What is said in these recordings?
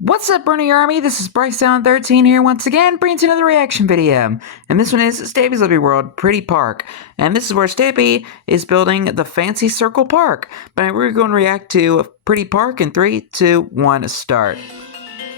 What's up, Bernie Army? This is BryceAllen13 here once again, bringing you another reaction video. And this one is Stampy's Lovely World, Pretty Park. And this is where Stampy is building the fancy circle park. But we're going to react to Pretty Park in 3, 2, 1, start.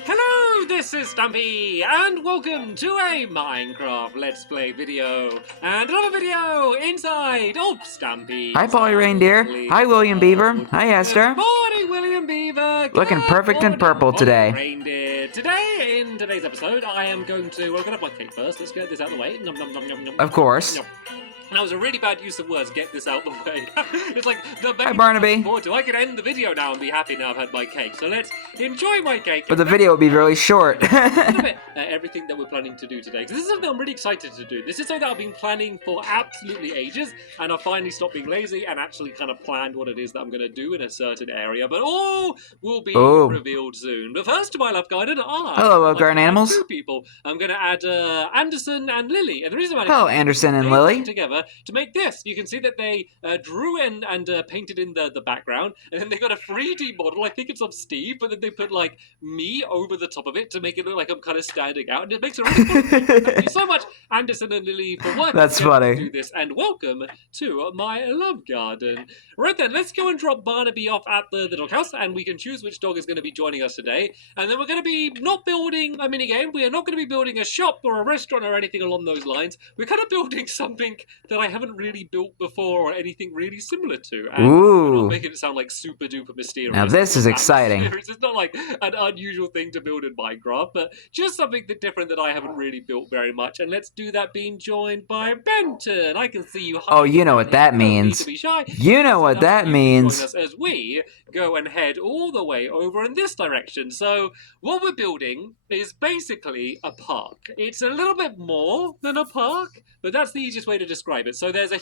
Hello, this is Stampy, and welcome to a Minecraft Let's Play video, and another video inside of Stampy. Hi, Polly Reindeer. Hi, William Beaver. Hi, Esther. Good morning, William Beaver. Looking perfect in purple today. Reindeer. Today, in today's episode, I am going to... Well, I'm going to have my cake first. Let's get this out of the way. Nom, nom, nom, nom, nom, Of course. nom. That was a really bad use of words, get this out the way. It's like the Hi, Barnaby. I can end the video now and be happy now I've had my cake. So let's enjoy my cake. But the video will be really short. Everything that we're planning to do today. Because this is something I'm really excited to do. This is something that I've been planning for absolutely ages. And I've finally stopped being lazy and actually kind of planned what it is that I'm going to do in a certain area. But all will be revealed soon. But first, to my love garden, Hello, garden animals. Two people. I'm going to add Anderson and Lily. And the reason why Hello, Anderson and Lily. Together to make this. You can see that they drew and painted in the background, and then they got a 3D model. I think it's of Steve, but then they put like me over the top of it to make it look like I'm kind of standing out, and it makes a really cool thing. Thank you so much, Anderson and Lily, for working That's funny. to do this, and welcome to my love garden. Right then, let's go and drop Barnaby off at the doghouse, and we can choose which dog is going to be joining us today. And then we're going to be not building a minigame. We are not going to be building a shop or a restaurant or anything along those lines. We're kind of building something that I haven't really built before or anything really similar to. And we're not making it sound like super duper mysterious. Now this is exciting. It's not like an unusual thing to build in Minecraft, but just something different that I haven't really built very much. And let's do that being joined by Benton. I can see you. Oh, you know what that means. You know what that means. As we go and head all the way over in this direction. So what we're building is basically a park. It's a little bit more than a park, but that's the easiest way to describe it. So there's a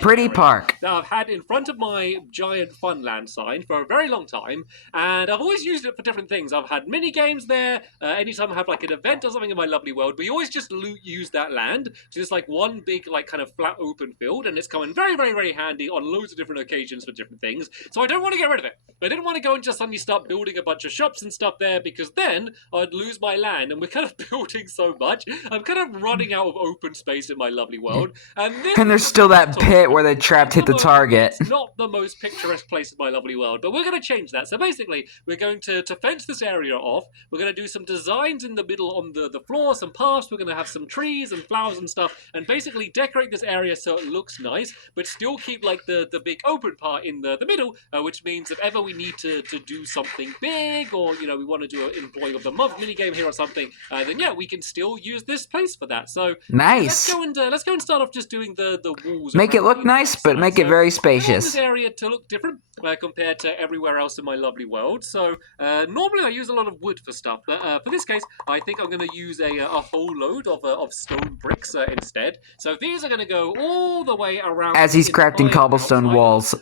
pretty park that I've had in front of my giant Funland sign for a very long time, and I've always used it for different things. I've had mini games there. Anytime I have like an event or something in my lovely world, we always just use that land. So it's like one big like kind of flat open field, and it's coming very, very, very handy on loads of different occasions for different things. So I don't want to get rid of it. I didn't want to go and just suddenly start building a bunch of shops and stuff there, because then I'd lose my land, and we're kind of building so much. I'm kind of running out of open space in my lovely world. And there's still that pit where the trap hit the target. It's not the most picturesque place in my lovely world, but we're going to change that. So basically, we're going to fence this area off. We're going to do some designs in the middle on the floor, some paths. We're going to have some trees and flowers and stuff, and basically decorate this area so it looks nice, but still keep like the big open part in the middle, which means if ever we need to do something big, or you know we want to do an employee of the month mini game here or something, then yeah, we can still use this place for that. So nice. Let's go and start off just doing the walls. Make it look nice, but make it very spacious. This area to look different compared to everywhere else in my lovely world. So normally I use a lot of wood for stuff, but for this case, I think I'm going to use a whole load of stone bricks instead. So these are going to go all the way around. As he's crafting cobblestone walls.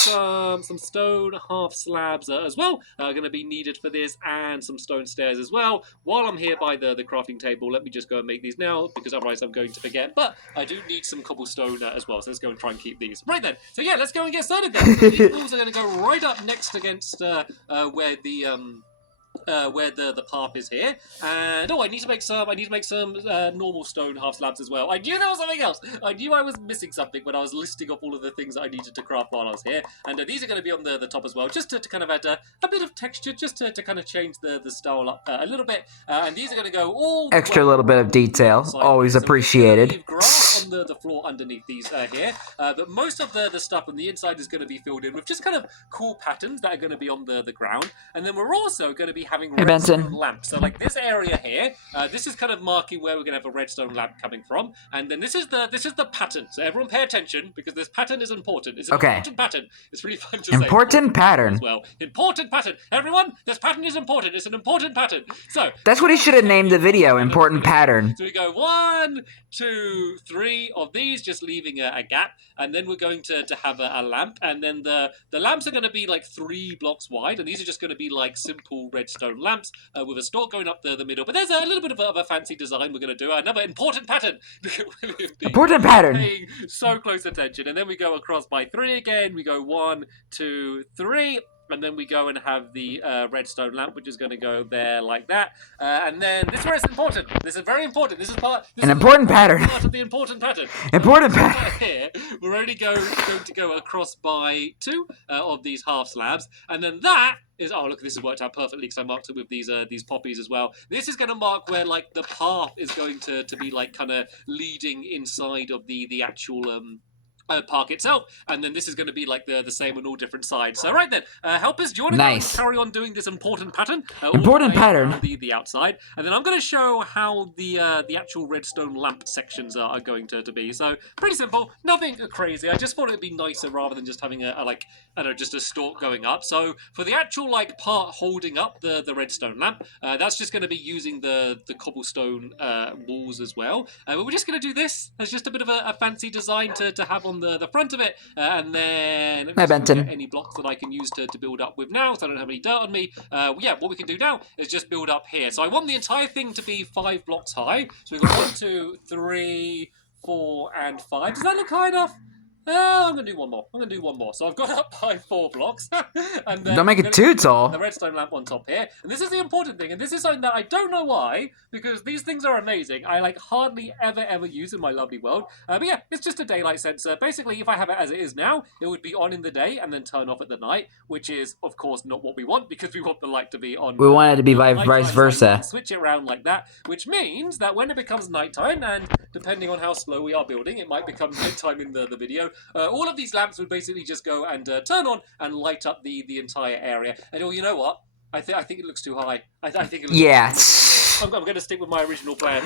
Some stone half slabs as well are going to be needed for this, and some stone stairs as well. While I'm here by the crafting table, let me just go and make these now, because otherwise I'm going to forget. But I do need some cobblestone as well, so let's go and try and keep these. Right then, so yeah, let's go and get started then. These walls are going to go right up next against where the path is here, and I need to make some normal stone half slabs as well. I knew there was something else. I knew I was missing something when I was listing off all of the things that I needed to craft while I was here, and these are going to be on the top as well, just to kind of add a bit of texture, just to kind of change the style up a little bit, and these are going to go all extra little bit of detail, always appreciated. Leave grass on the floor underneath these here, but most of the stuff on the inside is going to be filled in with just kind of cool patterns that are going to be on the ground, and then we're also going to be having redstone lamps. So like this area here, this is kind of marking where we're going to have a redstone lamp coming from, and then this is the pattern. So everyone pay attention, because this pattern is important. It's an important pattern. It's really fun to say. Important pattern. As well. Important pattern. Everyone, this pattern is important. It's an important pattern. So that's what he should have named the video. Important pattern. So we go 1, 2, 3 of these, just leaving a gap, and then we're going to have a lamp, and then the lamps are going to be like 3 blocks wide, and these are just going to be like simple redstone lamps with a stalk going up the middle. But there's a little bit of a fancy design we're going to do. Another important pattern. Important pattern. Paying so close attention, and then we go across by 3 again. We go 1, 2, 3. and then we go and have the redstone lamp, which is going to go there like that. And then this is where it's important. This is very important. This is An important pattern. Part of the important pattern. Important pattern. Here, we're only going to go across by 2 of these half slabs, and then that is, oh look, this has worked out perfectly because I marked it with these poppies as well. This is going to mark where like the path is going to be like kind of leading inside of the actual park itself, and then this is going to be like the same on all different sides. So right then, helpers, do you want to carry on doing this important pattern? Important pattern. The outside, and then I'm going to show how the actual redstone lamp sections are going to be. So pretty simple, nothing crazy. I just thought it'd be nicer rather than just having a like, I don't know, just a stalk going up. So for the actual like part holding up the redstone lamp, that's just going to be using the cobblestone walls as well. But we're just going to do this as just a bit of a fancy design to have on the front of it, and then any blocks that I can use to build up with now, so I don't have any dirt on me. Yeah, what we can do now is just build up here. So I want the entire thing to be 5 blocks high. So we've got 1, 2, 3, 4, and 5. Does that look high enough? I'm going to do one more. So I've got up by 4 blocks. And then don't make it too tall. The redstone lamp on top here. And this is the important thing. And this is something that I don't know why, because these things are amazing. I like hardly ever use in my lovely world. But yeah, it's just a daylight sensor. Basically, if I have it as it is now, it would be on in the day and then turn off at the night, which is, of course, not what we want, because we want the light to be on. We want it to be vice versa. Switch it around like that, which means that when it becomes nighttime, and depending on how slow we are building, it might become nighttime in the video. All of these lamps would basically just go and turn on and light up the entire area. And oh, you know what? I think it looks too high. I think it looks I'm going to stick with my original plan.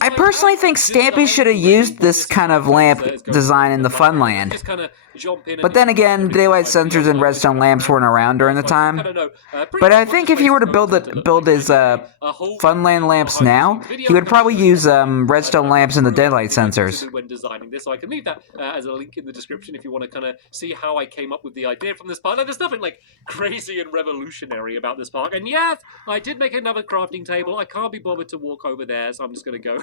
I personally think Stampy should have used this kind of lamp design in the Funland. But then again, daylight sensors and redstone lamps weren't around during the time. But I think if he were to build his Funland lamps now, he would probably use redstone lamps and the daylight sensors. When designing this, so I can leave that as a link in the description if you want to kind of see how I came up with the idea from this park. Now, there's nothing like crazy and revolutionary about this park. And yes, I did make another crafting table. I can't be bothered to walk over there, so I'm just going to go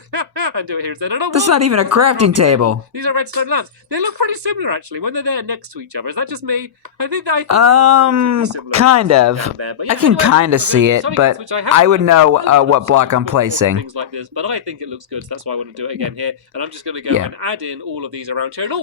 and do it here instead. That's not even a crafting table. These are redstone lamps. They look pretty similar, actually, when they're there next to each other. Is that just me? I think kind of. There. But yeah, I can kind of see it, but I would know what block I'm placing. Things like this, but I think it looks good, so that's why I want to do it again here. And I'm just going to go and add in all of these around here. And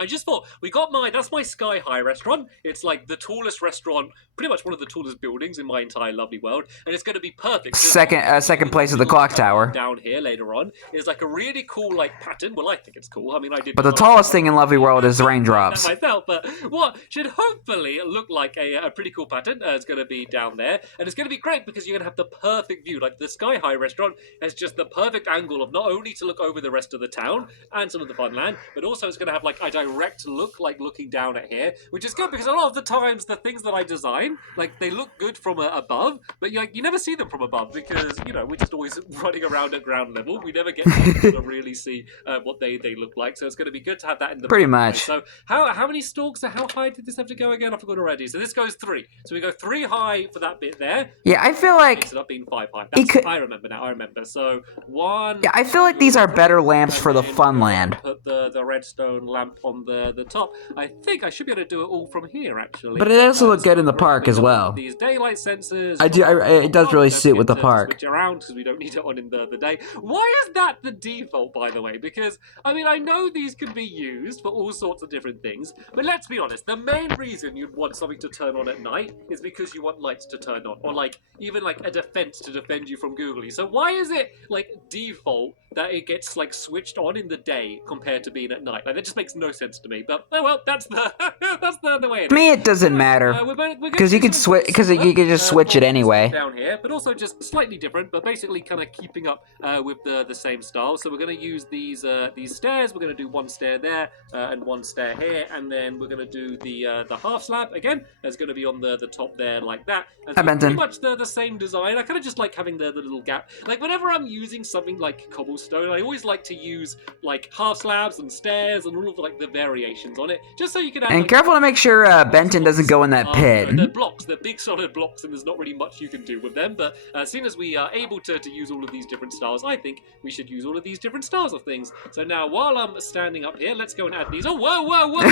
I just thought, that's my Sky High restaurant. It's like the tallest restaurant, pretty much one of the tallest buildings in my entire lovely world. And it's going to be perfect. Second place at the clock tower. Down here later on is like a really cool like pattern. Well, I think it's cool. I mean, I did. But the tallest thing in lovely world is the raindrops. Myself, but what should hopefully look like a pretty cool pattern is going to be down there. And it's going to be great because you're going to have the perfect view. Like the Sky High restaurant has just the perfect angle of not only to look over the rest of the town and some of the fun land, but also it's going to have like a direct look, like looking down at here, which is good because a lot of the times the things that I design, like they look good from above, but you never see them from above because we're just always running around at ground level. We never get to really see what they look like. So it's going to be good to have that in the pretty much. So how many stalks? How high did this have to go again? I forgot already. So this goes 3. So we go 3 high for that bit there. Yeah, I feel like it's up being 5 high. I remember now. I remember. So 1. Yeah, I feel like these are better lamps for the Funland. Put the redstone lamp on the top. I think I should be able to do it all from here actually. But it also look good in the park as well. These daylight sensors. It does really suit with the park. Switch around because we don't need it on in the day. Why is that the default, by the way? Because I mean I know these can be used for all sorts of different things, but let's be honest. The main reason you'd want something to turn on at night is because you want lights to turn on, or like even like a defense to defend you from Googly. So why is it like default that it gets like switched on in the day compared to being at night? Like that just makes no sense to me. But oh well, that's the way it is. To me, it doesn't matter because you could switch you could just switch it anyway. Down here, but also just slightly different, but basically kind of keeping up with the same style. So we're going to use these stairs. We're going to do 1 stair there and 1 stair here, and then we're going to do the half slab again. It's going to be on the top there like that. And so pretty much the same design. I kind of just like having the little gap. Like whenever I'm using something like cobblestone, I always like to use like half slabs and stairs and all of like the variations on it, just so you can add. And like, careful to make sure Benton doesn't go in that pit. They're blocks, they're big solid blocks, and there's not really much you can do with them. But as soon as we are able to use all of these different styles, I think we should use all of these different styles of things. So now, while I'm standing up here, let's go and add these. Oh, whoa, whoa, whoa!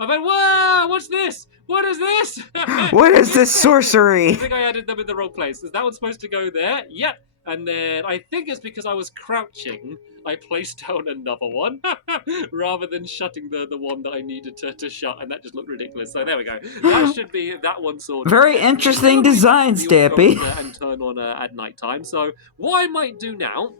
I went, whoa! What's this? What is this? What is this sorcery? I think I added them in the wrong place. Is that one supposed to go there? Yep. And then I think it's because I was crouching, I placed down another one rather than shutting the one that I needed to shut, and that just looked ridiculous. So there we go. That should be that one sorted. Very interesting design, Stampy. And turn on at night time. So what I might do now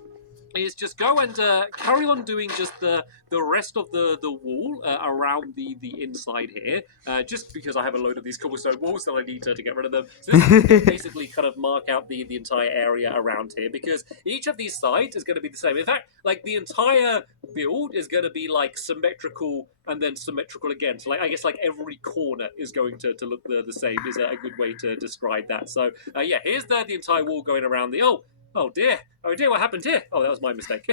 is just go and carry on doing just the rest of the wall around the inside here, just because I have a load of these cobblestone walls that I need to get rid of them. So this is basically kind of mark out the entire area around here, because each of these sides is going to be the same. In fact, like the entire build is going to be like symmetrical and then symmetrical again. So like I guess like every corner is going to look the same is a good way to describe that. So yeah, here's the entire wall going around the Oh dear, what happened here? Oh, that was my mistake.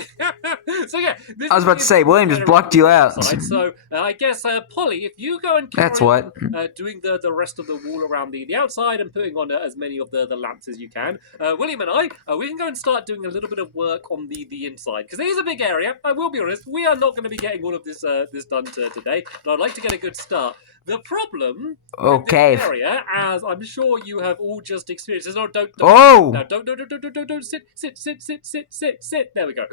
So yeah, I was about to say, William just blocked you out. So I guess, Polly, if you go and carry on, doing the rest of the wall around the outside and putting on as many of the lamps as you can, William and I, we can go and start doing a little bit of work on the inside, because it is a big area. I will be honest, we are not going to be getting all of this done today, but I'd like to get a good start. The problem with this area, as I'm sure you have all just experienced, is don't sit. There we go.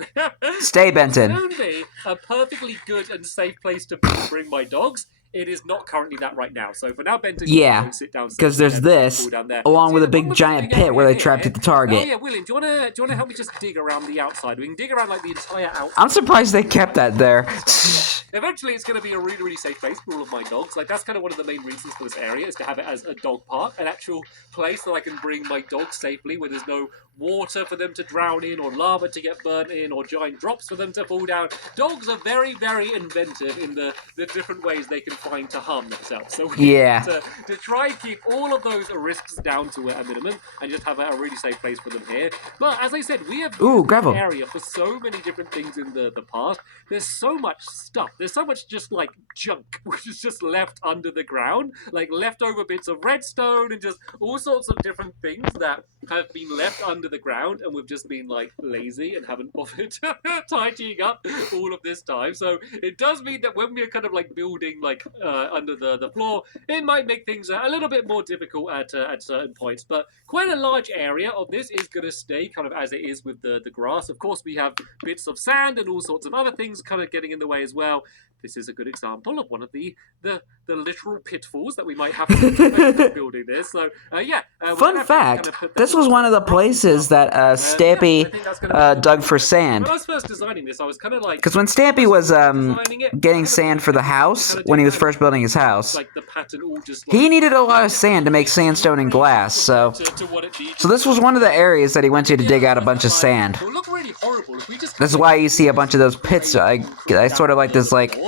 Stay, Benton. It's only a perfectly good and safe place to bring my dogs. It is not currently that right now. So for now, Benton, yeah, because there's this, along with a big giant pit where they trapped at the target. Oh yeah, William, do you wanna help me just dig around the outside? We can dig around like the entire outside. I'm surprised they kept that there. Eventually, it's going to be a really, really safe place for all of my dogs. Like, that's kind of one of the main reasons for this area, is to have it as a dog park, an actual place that I can bring my dogs safely, where there's no water for them to drown in, or lava to get burnt in, or giant drops for them to fall down. Dogs are very, very inventive in the different ways they can find to harm themselves. So we need to try and keep all of those risks down to a minimum, and just have a really safe place for them here. But as I said, we have used this area for so many different things in the past. There's so much stuff. There's so much just like junk which is just left under the ground, like leftover bits of redstone and just all sorts of different things that have been left under the ground, and we've just been like lazy and haven't bothered tidying up all of this time. So it does mean that when we're kind of like building like under the floor, it might make things a little bit more difficult at certain points. But quite a large area of this is going to stay kind of as it is with the grass. Of course, we have bits of sand and all sorts of other things kind of getting in the way as well. This is a good example of one of the literal pitfalls that we might have to make building this. So, yeah. Fun fact, this was one of the places that Stampy dug for sand. When I was first designing this, I was kind of like... Because when Stampy was getting sand for the house, when he was first building his house, like the pattern all just he needed a lot of sand to make sandstone and glass. So this was one of the areas that he went to dig out a bunch of sand. It would look really horrible if we just... That's why you see a bunch of those pits. I sort of like this, like...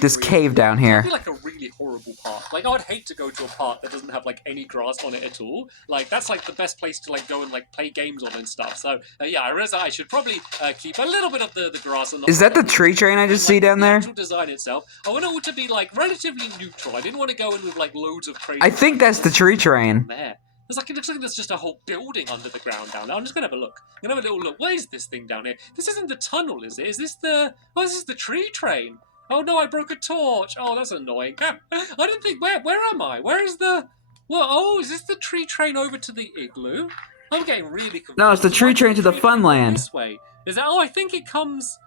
This cave down here. It'd be like a really horrible park. Like, I would hate to go to a park that doesn't have like any grass on it at all. Like, that's like the best place to like go and like play games on and stuff. So yeah, I realize that I should probably keep a little bit of the grass. And is that the tree train I just see down there? The actual design itself, I want it all to be like relatively neutral. I didn't want to go in with like loads of crazy. I think that's the tree train. There. It looks like there's just a whole building under the ground down there. I'm just going to have a look. I'm going to have a little look. What is this thing down here? This isn't the tunnel, is it? Is this the... Oh, this is the tree train. Oh, no, I broke a torch. Oh, that's annoying. I didn't think... Where am I? Where is the... Well, oh, is this the tree train over to the igloo? I'm getting really confused. No, it's the tree train to the Funland. This way. Is that... Oh, I think it comes...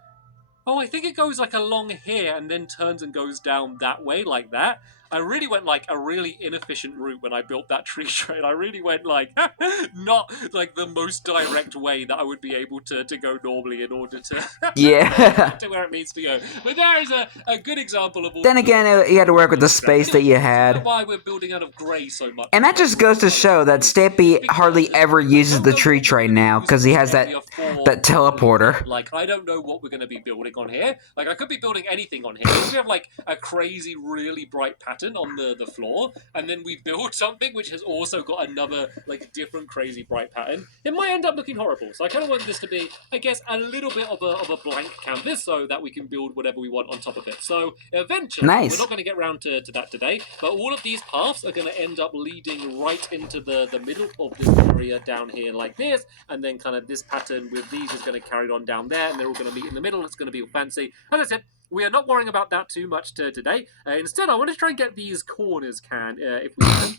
Oh, I think it goes like along here and then turns and goes down that way, like that. I really went like a really inefficient route when I built that tree train. I really went like not like the most direct way that I would be able to go normally in order to to where it needs to go. But there is a good example of all. Then again, you had to work with the space that you had. That's why we're building out of grey so much. And that just goes to show that Stampy hardly ever uses the tree train now because he has that teleporter. Like, I don't know what we're going to be building on here. Like, I could be building anything on here. We have like a crazy, really bright pattern pattern on the floor, and then we build something which has also got another like different crazy bright pattern, it might end up looking horrible. So I kind of want this to be, I guess, a little bit of a blank canvas so that we can build whatever we want on top of it. So eventually, Nice. we're not going to get around to that today, but all of these paths are going to end up leading right into the middle of this area down here like this, and then kind of this pattern with these is going to carry on down there, and they're all going to meet in the middle. It's going to be all fancy. As I said, we are not worrying about that too much today. Instead, I want to try and get these corners if we can.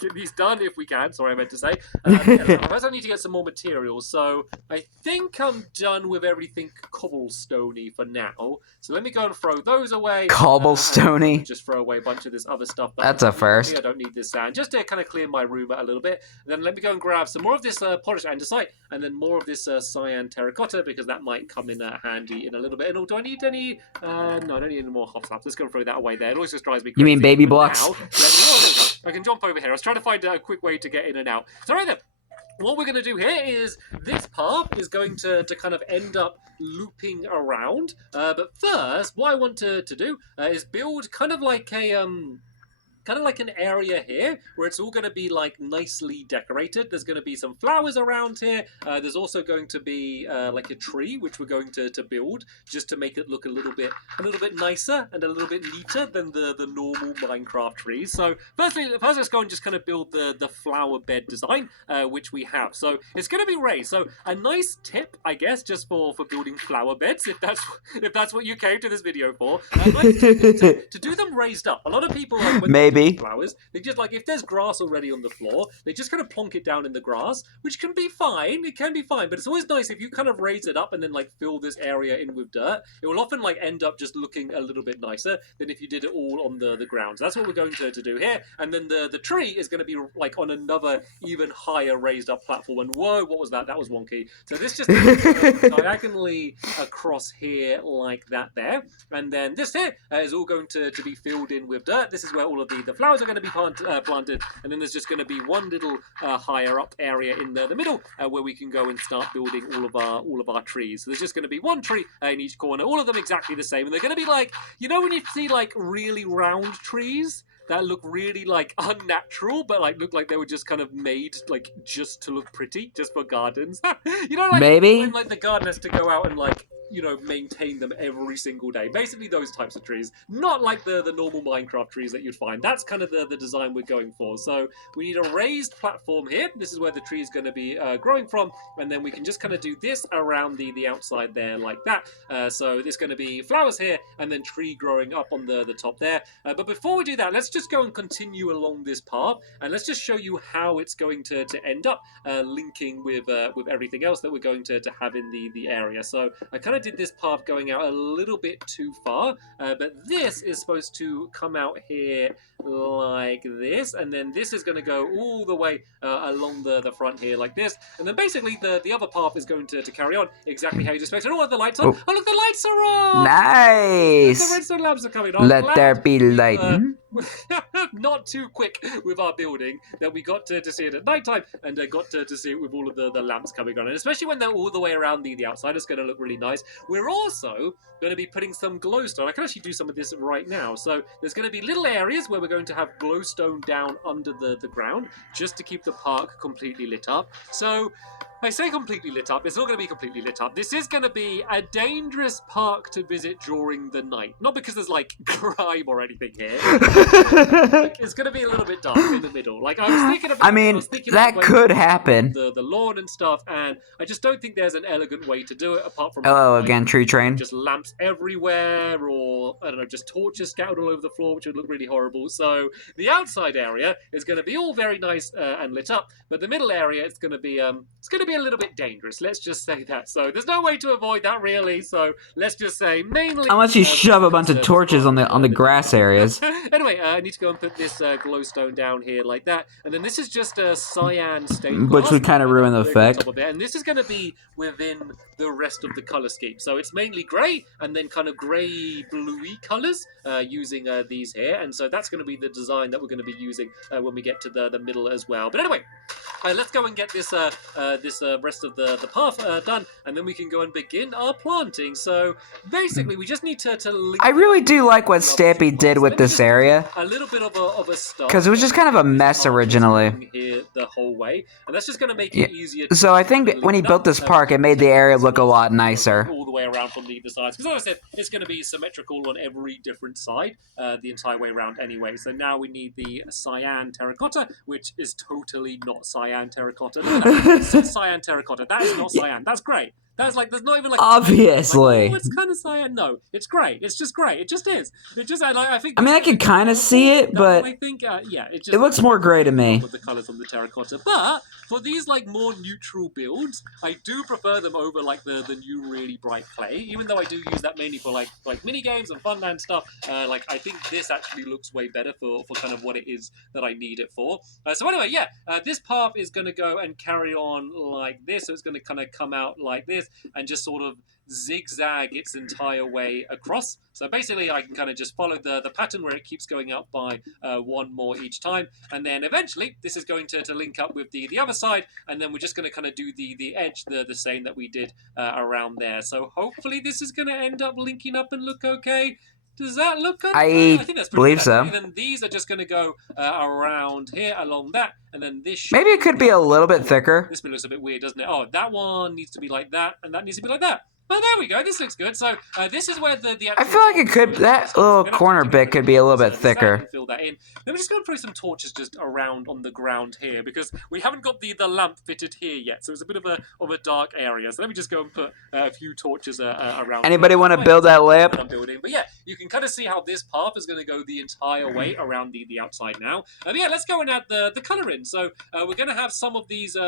Get these done if we can. Sorry, I meant to say. I also need to get some more materials. So I think I'm done with everything cobblestoney for now. So let me go and throw those away. Cobblestoney? Just throw away a bunch of this other stuff. That's a first. I don't need this sand. Just to kind of clear my room a little bit. And then let me go and grab some more of this polished andesite and then more of this cyan terracotta because that might come in handy in a little bit. And do I need any... no, I don't need any more hop slaps. Let's go and throw that away there. It always just drives me crazy. You mean baby But blocks? I can jump over here. I was trying to find a quick way to get in and out. So right then, what we're going to do here is this path is going to kind of end up looping around. But first, what I want to do is build kind of like an area here where it's all going to be like nicely decorated. There's going to be some flowers around here. There's also going to be like a tree which we're going to build just to make it look a little bit nicer and a little bit neater than the normal Minecraft trees. So first let's go and just kind of build the flower bed design which we have. So it's going to be raised. So a nice tip, I guess, just for building flower beds, if that's what you came to this video for. Nice tip is to do them raised up. A lot of people Maybe. Flowers. They just like if there's grass already on the floor, they just kind of plonk it down in the grass, which can be fine. It can be fine, but it's always nice if you kind of raise it up and then like fill this area in with dirt. It will often like end up just looking a little bit nicer than if you did it all on the ground. So that's what we're going to do here. And then the tree is going to be like on another even higher raised up platform. And whoa, what was that? That was wonky. So this just diagonally across here like that there. And then this here is all going to be filled in with dirt. This is where all of the flowers are going to be planted, and then there's just going to be one little higher up area in the middle where we can go and start building all of our trees. So there's just going to be one tree in each corner, all of them exactly the same, and they're going to be like, you know when you see like really round trees that look really like unnatural, but like look like they were just kind of made like just to look pretty, just for gardens. You know, like Maybe when like the garden has to go out and like, you know, maintain them every single day. Basically those types of trees. Not like the normal Minecraft trees that you'd find. That's kind of the design we're going for. So we need a raised platform here. This is where the tree is going to be growing from. And then we can just kind of do this around the outside there like that. So there's going to be flowers here and then tree growing up on the top there. But before we do that, let's just go and continue along this path. And let's just show you how it's going to end up linking with everything else that we're going to have in the area. So I kind of did this path going out a little bit too far, but this is supposed to come out here like this, and then this is going to go all the way along the front here like this, and then basically the other path is going to carry on exactly how you'd expect. Oh, the lights on! Oh, look, the lights are on! Nice! The redstone lamps are coming on. Let there be light. Not too quick with our building that we got to see it at night time and got to see it with all of the lamps coming on, and especially when they're all the way around the outside, it's going to look really nice. We're also going to be putting some glowstone. I can actually do some of this right now. So there's going to be little areas where we're going to have glowstone down under the ground just to keep the park completely lit up. So I say completely lit up. It's not going to be completely lit up. This is going to be a dangerous park to visit during the night. Not because there's like crime or anything here. Like, it's going to be a little bit dark in the middle. Like I was thinking about. That could happen. The lawn and stuff, and I just don't think there's an elegant way to do it apart from. Oh, again, tree train. Just lamps everywhere, or I don't know, just torches scattered all over the floor, which would look really horrible. So the outside area is going to be all very nice and lit up, but the middle area is going to be a little bit dangerous. Let's just say that. So there's no way to avoid that really. So let's just say mainly unless you shove a bunch of torches on the grass areas. Anyway, I need to go and put this glowstone down here like that, and then this is just a cyan stained Which glass, would kind of ruin the effect. and this is going to be within the rest of the color scheme. So it's mainly grey and then kind of grey bluey colors using these here, and so that's going to be the design that we're going to be using when we get to the middle as well. But anyway, let's go and get this rest of the path done, and then we can go and begin our planting. So basically, we just need to link. I really do like what Stampy did with this area. A little bit of a start. Because it was just kind of a mess originally. Here the whole way, and that's just going to make it easier. So I think when he built this park, it made the area look a lot nicer. All the way around from the sides. Because like I said, it's going to be symmetrical on every different side the entire way around anyway. So now we need the cyan terracotta, which is totally not cyan terracotta. It's cyan terracotta. That is not cyan. That's great. That's like, there's not even like... Obviously. Like, oh, it's kind of cyan. No, it's great. It's just great. It just is. It just, I think... I mean, I can kind of see it, but... I think, yeah, it looks more grey to me. With the colours on the terracotta. But for these, like, more neutral builds, I do prefer them over, like, the new really bright clay. Even though I do use that mainly for, like mini games and funland stuff, like, I think this actually looks way better for kind of what it is that I need it for. So anyway, yeah, this path is going to go and carry on like this. So it's going to kind of come out like this and just sort of zigzag its entire way across. So basically I can kind of just follow the pattern where it keeps going up by one more each time, and then eventually this is going to link up with the other side, and then we're just going to kind of do the edge the same that we did around there. So hopefully this is going to end up linking up and look okay. Does that look good? I think that's believe so. And then these are just going to go around here along that, and then this... Maybe it could be a little bit thicker. This bit looks a bit weird, doesn't it? Oh, that one needs to be like that, and that needs to be like that. Well, there we go. This looks good. So this is where the I feel like it could... That little corner bit could be a little bit thicker. Fill that in. Then we're just going to throw some torches just around on the ground here, because we haven't got the lamp fitted here yet. So it's a bit of a dark area. So let me just go and put a few torches around. Anybody want to build that lamp? I'm building. But yeah, you can kind of see how this path is going to go the entire way around the outside now. But yeah, let's go and add the colour in. So we're going to have some of these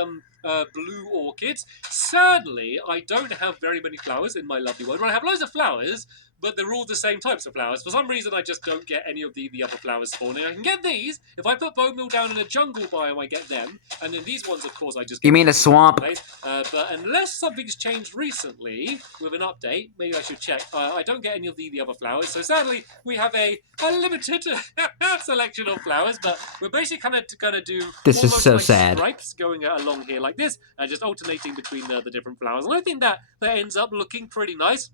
blue orchids. Sadly, I don't have very many flowers in my lovely world. Well, I have loads of flowers, but they're all the same types of flowers. For some reason, I just don't get any of the other flowers spawning. I can get these. If I put bone meal down in a jungle biome, I get them. And then these ones, of course, I just... You mean a swamp? But unless something's changed recently with an update, maybe I should check, I don't get any of the other flowers. So sadly, we have a limited selection of flowers. But we're basically kind of going to do... This is so like sad. Stripes going along here like this, just alternating between the different flowers. And I think that ends up looking pretty nice.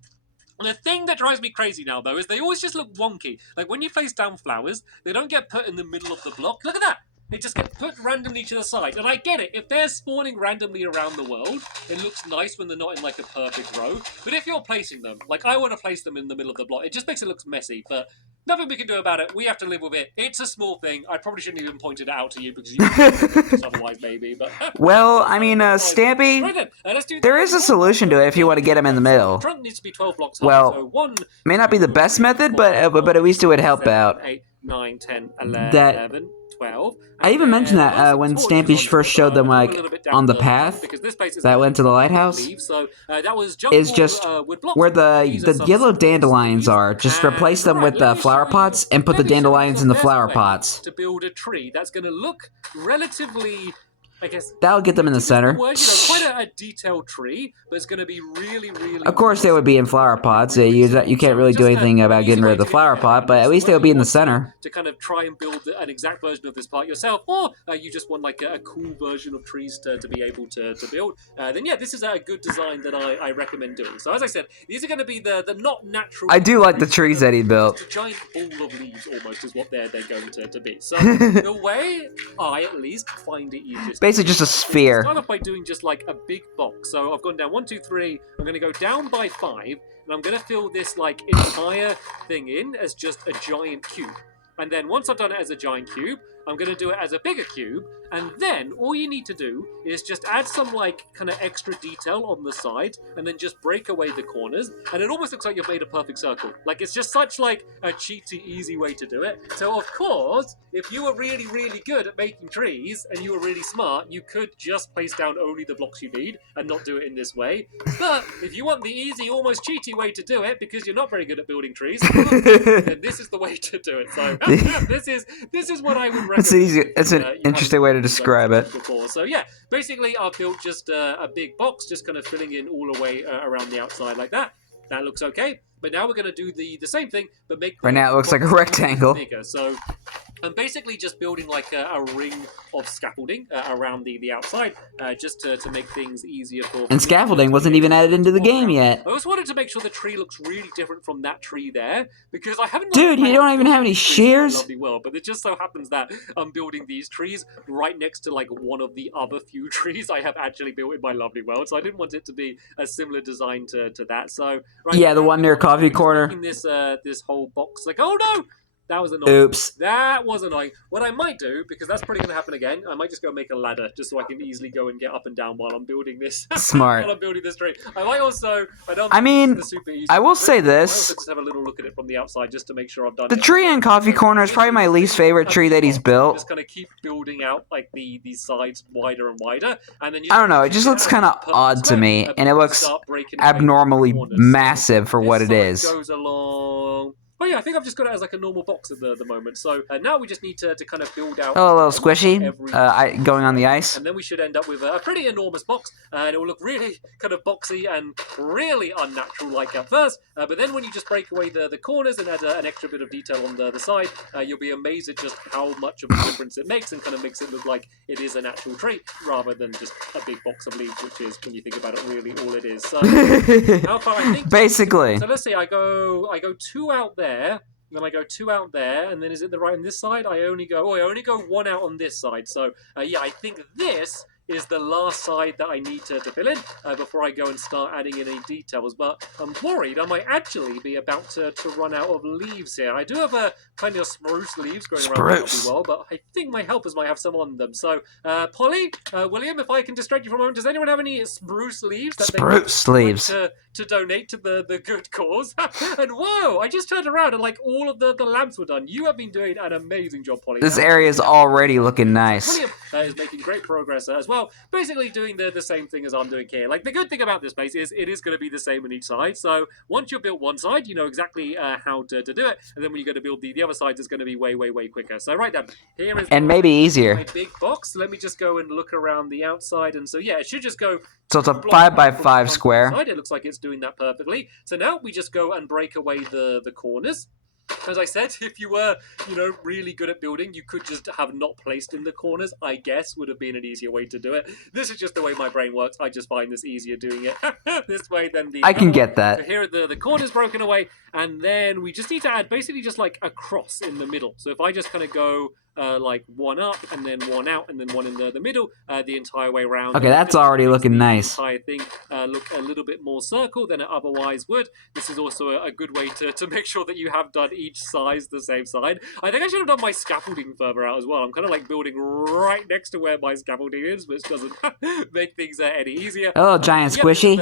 And the thing that drives me crazy now, though, is they always just look wonky. Like, when you place down flowers, they don't get put in the middle of the block. Look at that! They just get put randomly to the side. And I get it. If they're spawning randomly around the world, it looks nice when they're not in, like, a perfect row. But if you're placing them, like, I want to place them in the middle of the block. It just makes it look messy, but... nothing we can do about it. We have to live with it. It's a small thing. I probably shouldn't even point it out to you because you otherwise maybe. But well, I mean, Stampy, right then, let's do there is a solution to it if you want to get him in the middle. The trunk needs to be 12 blocks high. Well, so 1, may not be the best method, but at least it would help 7, out. 8, 9, 10, 11, 12. I even mentioned that when Stampy first showed them, like, on the path that went to the lighthouse, is just where the yellow dandelions are. Just replace them with flower pots and put the dandelions in the flower pots. To build a tree that's going to look relatively... I guess that'll get them in the center. Quite a detailed tree, but it's going to be really... Of course, they would be in flower pots. You can't really do anything about getting rid of the flower pot, but at least they would be in the center. To kind of try and build an exact version of this part yourself, or you just want like a cool version of trees to be able to build, then yeah, this is a good design that I recommend doing. So as I said, these are going to be the not natural... I do like the trees that he built. Just a giant ball of leaves, almost, is what they're going to be. So the way I, at least, find it easiest... Basically just a sphere. Start off by doing just like a big box. So I've gone down 1, 2, 3. I'm going to go down by 5, and I'm going to fill this like entire thing in as just a giant cube. And then once I've done it as a giant cube, I'm going to do it as a bigger cube, and then all you need to do is just add some like kind of extra detail on the sides, and then just break away the corners, and it almost looks like you've made a perfect circle. Like, it's just such like a cheaty, easy way to do it. So of course, if you were really, really good at making trees, and you were really smart, you could just place down only the blocks you need, and not do it in this way. But if you want the easy, almost cheaty way to do it, because you're not very good at building trees, then this is the way to do it. So this is what I would recommend. It's easy. It's an interesting way to describe it. Before. So yeah, basically I've built just a big box, just kind of filling in all the way around the outside like that. That looks okay. But now we're going to do the same thing, but make Right now it looks like a box rectangle. bigger. So I'm basically just building like a ring of scaffolding around the outside, just to make things easier for. And scaffolding wasn't even added into the game yet. I just wanted to make sure the tree looks really different from that tree there, because I haven't. Dude, you don't even have any shears. Lovely world, but it just so happens that I'm building these trees right next to like one of the other few trees I have actually built in my lovely world, so I didn't want it to be a similar design to that. So yeah, the one near coffee corner. This whole box, like, oh no. That was annoying. Oops. That was annoying. What I might do, because that's probably going to happen again, I might just go make a ladder just so I can easily go and get up and down while I'm building this. Smart. While I'm building this tree. I might also. I will say this. I also just have a little look at it from the outside just to make sure I've done The tree in coffee corner is probably my least favorite tree that he's built. Just kind of keep building out like these sides wider and wider, and then I don't know. It just looks kind of odd to me, and it looks abnormally massive for what it is. Goes along. Oh yeah, I think I've just got it as like a normal box at the moment. So now we just need to kind of build out. Oh, a little squishy. Going on the ice. And then we should end up with a pretty enormous box, and it will look really kind of boxy and really unnatural like at first. But then when you just break away the corners and add an extra bit of detail on the side, you'll be amazed at just how much of a difference it makes, and kind of makes it look like it is an actual tree rather than just a big box of leaves, which is, when you think about it, really all it is. So how far I think. Basically. So let's see. I go 2 out there. Then I go 2 out there, and then is it the right on this side? I only go 1 out on this side. So yeah, I think this is the last side that I need to fill in before I go and start adding in any details. But I'm worried I might actually be about to run out of leaves here. I do have a kind of spruce leaves growing around pretty well, but I think my helpers might have some on them. So Polly, William, if I can distract you for a moment, does anyone have any spruce leaves that to donate to the good cause? And whoa, I just turned around and like all of the lamps were done. You have been doing an amazing job, Polly. This area is already looking nice. William is making great progress as well. Basically doing the same thing as I'm doing here. Like, the good thing about this place is it is going to be the same on each side. So once you've built one side, you know exactly how to do it. And then when you go to build the other sides, it's going to be way, way, way quicker. So right then, here is maybe easier. My big box. Let me just go and look around the outside. And so yeah, it should just go. So it's a 5x5 square. It looks like it's doing that perfectly. So now we just go and break away the corners. As I said, if you were, really good at building, you could just have not placed in the corners, I guess, would have been an easier way to do it. This is just the way my brain works. I just find this easier doing it this way than the I can get that. So here are the corners broken away, and then we just need to add basically just like a cross in the middle. So if I just kind of go like 1 up and then 1 out and then 1 in the middle the entire way around. Okay, that's already looking nice. The entire thing look a little bit more circle than it otherwise would. This is also a good way to make sure that you have done each size the same side. I think I should have done my scaffolding further out as well. I'm kind of like building right next to where my scaffolding is, which doesn't make things any easier. A little giant squishy.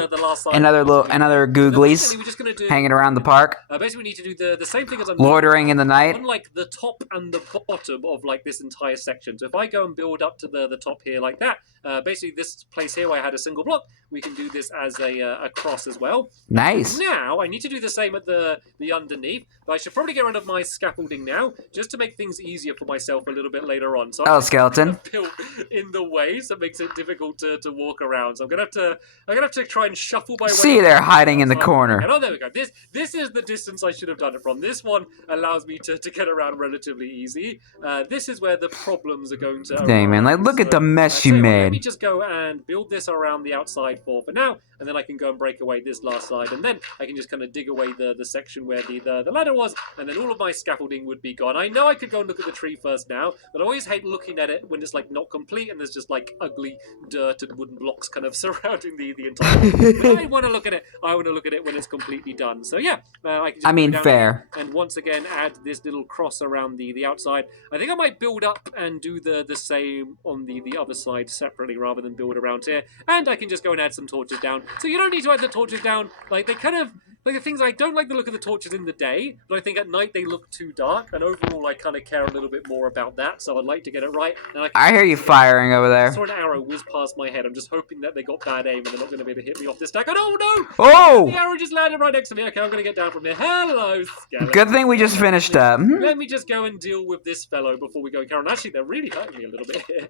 Another googlies hanging around the park. Basically, we need to do the same thing as I'm loitering in the night. On like the top and the bottom of like this entire section. So if I go and build up to the top here like that, basically this place here where I had a single block, we can do this as a cross as well. Nice. Now I need to do the same at the underneath, but I should probably get rid of my scaffolding now just to make things easier for myself a little bit later on. So skeleton. Built in the way, so it makes it difficult to walk around. So I'm gonna have to try and shuffle my way. See, they're hiding in the corner. Oh, there we go. This is the distance I should have done it from. This one allows me to get around relatively easy. This is where the problems are going to. Dang, man! Like, look at the mess you made. Let me just go and build this around the outside for now, and then I can go and break away this last side, and then I can just kind of dig away the section where the ladder was, and then all of my scaffolding would be gone. I know I could go and look at the tree first now, but I always hate looking at it when it's like not complete and there's just like ugly dirt and wooden blocks kind of surrounding the entire thing. But I want to look at it. I want to look at it when it's completely done. So yeah, I can just fair. And once again add this little cross around the outside. I think I might build up and do the same on the other side separately rather than build around here. And I can just go and add some torches down. So you don't need to add the torches down. Like, they kind of, like, the things, I don't like the look of the torches in the day, but I think at night they look too dark, and overall I kind of care a little bit more about that, so I'd like to get it right. And I hear you firing over there. I saw an arrow whiz past my head. I'm just hoping that they got bad aim and they're not going to be able to hit me off this stack. And oh no! Oh! The arrow just landed right next to me. Okay, I'm going to get down from here. Hello, skeleton. Good thing we just finished up. Let me just go and deal with this fellow before we go and carry on. Actually, they're really hurting me a little bit here.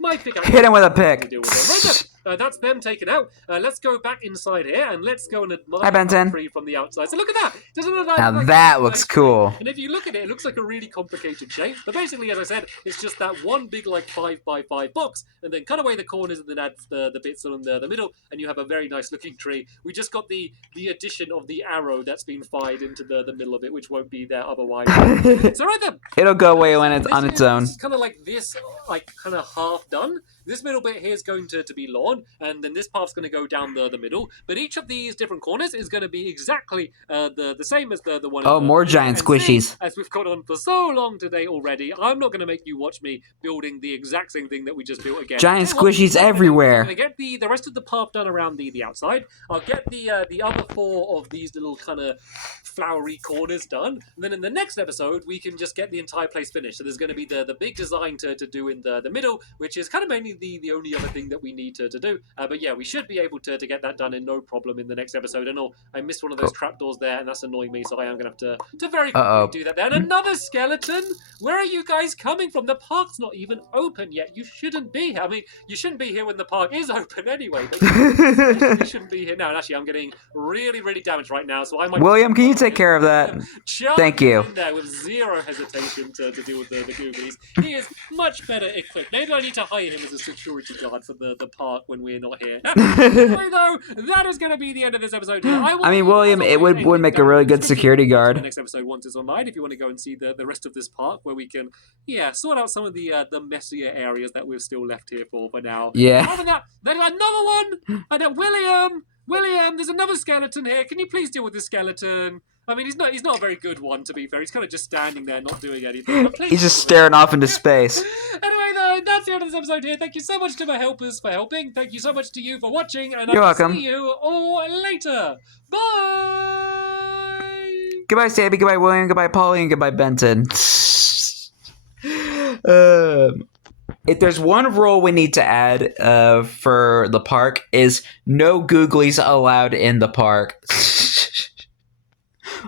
My pick. Hit him with a pick. Right that's them taken out. Let's go back inside here and let's go and admire Hi, Benton. the tree from the outside. So look at that. Doesn't it look Now like that a looks nice tree? cool. And if you look at it, it looks like a really complicated shape. But basically, as I said, it's just that one big like 5x5 box, and then cut away the corners and then add the bits on the middle, and you have a very nice looking tree. We just got the addition of the arrow that's been fired into the middle of it, which won't be there otherwise. So right then, It'll go away when it's on its own. It's kind of like this, like kind of half done. This middle bit here is going to be lawn, and then this path's going to go down the middle. But each of these different corners is going to be exactly the same as the one. Oh, more giant squishies. As we've gone on for so long today already, I'm not going to make you watch me building the exact same thing that we just built again. Giant squishies everywhere. I'm going to get the rest of the path done around the outside. I'll get the other 4 of these little kind of flowery corners done. And then in the next episode, we can just get the entire place finished. So there's going to be the big design to do in the middle, which is kind of mainly the only other thing that we need to do. But yeah, we should be able to get that done in no problem in the next episode. And I missed one of those trapdoors there, and that's annoying me, so I am going to have to very quickly do that there. And another skeleton? Where are you guys coming from? The park's not even open yet. You shouldn't be here. I mean, you shouldn't be here when the park is open anyway. But you shouldn't be here now. And actually, I'm getting really, really damaged right now, so I might... William, can you take care of that? Thank you. In there with zero hesitation to deal with the googlies. He is much better equipped. Maybe I need to hire him as a security guard for the park when we're not here. Anyway, though, that is going to be the end of this episode. I mean, William, it would make a really good security guard. The next episode, once it's online, if you want to go and see the rest of this park, where we can, sort out some of the messier areas that we're still left here for now. Yeah. Other than that, there's another one. And then William, there's another skeleton here. Can you please deal with this skeleton? I mean, he's not a very good one, to be fair. He's kind of just standing there, not doing anything. He's just staring off into space. Anyway, though, that's the end of this episode here. Thank you so much to my helpers for helping. Thank you so much to you for watching. And You're I'll welcome. see you all later. Bye! Goodbye, Stampy. Goodbye, William. Goodbye, Polly. And goodbye, Benton. If there's one rule we need to add for the park is no googlies allowed in the park.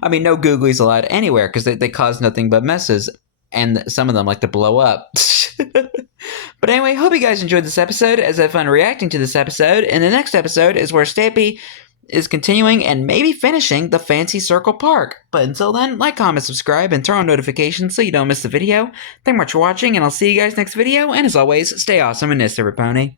I mean, no googlies allowed anywhere because they cause nothing but messes, and some of them like to blow up. But anyway, hope you guys enjoyed this episode, as I had fun reacting to this episode. And the next episode is where Stampy is continuing and maybe finishing the Fancy Circle Park. But until then, like, comment, subscribe, and turn on notifications so you don't miss the video. Thank you much for watching, and I'll see you guys next video. And as always, stay awesome and nist, every pony.